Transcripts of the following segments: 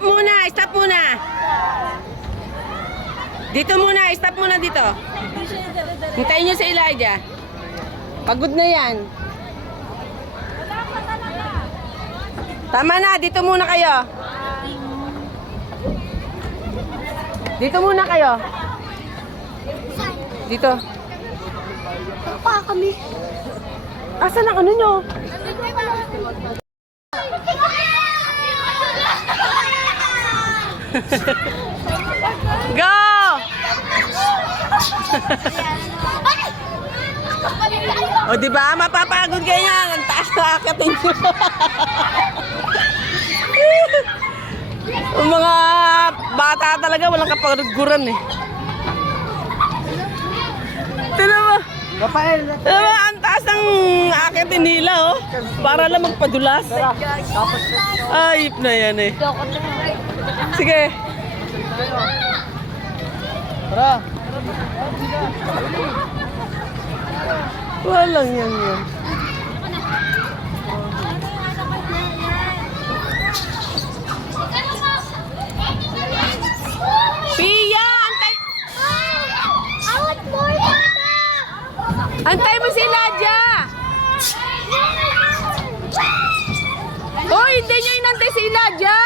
Stop muna, stop muna. Dito muna, stop muna dito. Hintayin nyo si Elijah. Pagod na yan. Tama na, dito muna kayo. Dito muna kayo. Dito. Pa kami. Asan ang ano nyo? Go! O diba, mapapagod kayo yan. Ang taas na akatin nyo. Ang mga bata talaga walang kapaguran eh. Tignan mo. Tignan mo, ang taas ng akitin nila oh. Para lang magpadulas. Ayip na yan eh. Sige. Tara. Walang yan yan. Pia! Antay! I want more pata! Antay mo si Nadia! Oh, hindi nyo inantay si Nadia!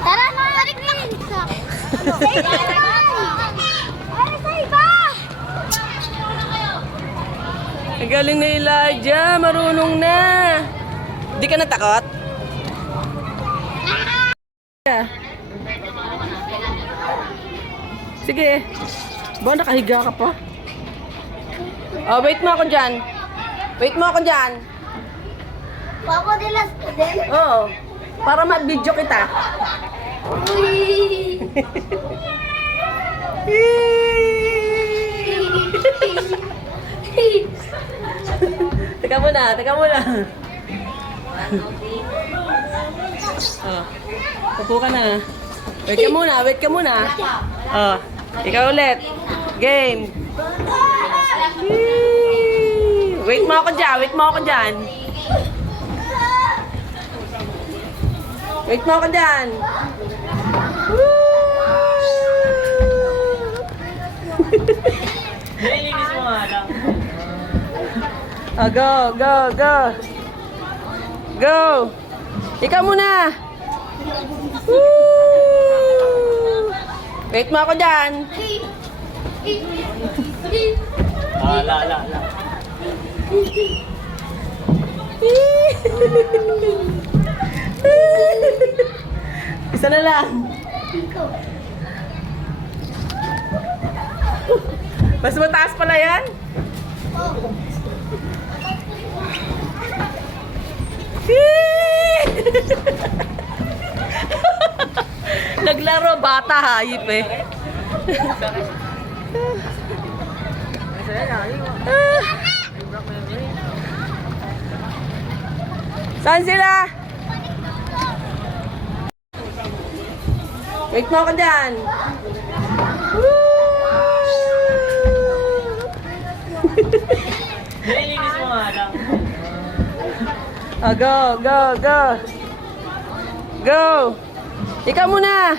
Tara, balik na! Sa iba! Para sa iba! Ang galing na Elijah, marunong na. Di ka natakot? Sige. Ba, nakahiga ka pa? Oh, wait mo ako dyan. Wait mo ako dyan. Pako de las din? Oo. Para ma-video kita. Uy! Teka muna, teka muna. Oh. Upo ka na. Wait ka muna, wait ka muna. Oh. Ikaw ulit. Game. Wait mo ako dyan, wait mo ako dyan. Wait mo ako dyan. Nilinis mo nga lang. Oh, go, go, go. Go. Ikaw muna. Woo! Wait mo ako dyan. La. Isa na lang. Mas mataas pala yan? Naglaro bata hayip eh. Saan sila? Wait mo ako dyan. Nilinis mo nga lang. Oh, go, go, go. Go. Ikaw muna.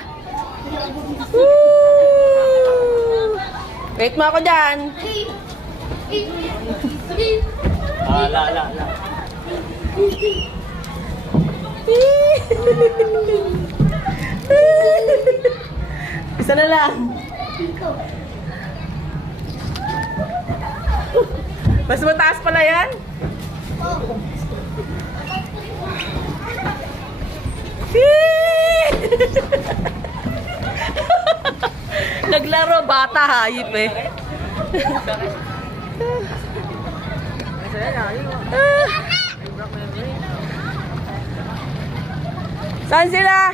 Woo! Wait mo ako dyan. La. Isa na lang. Mas mataas pala yan? Naglaro bata hayip eh. Saan sila?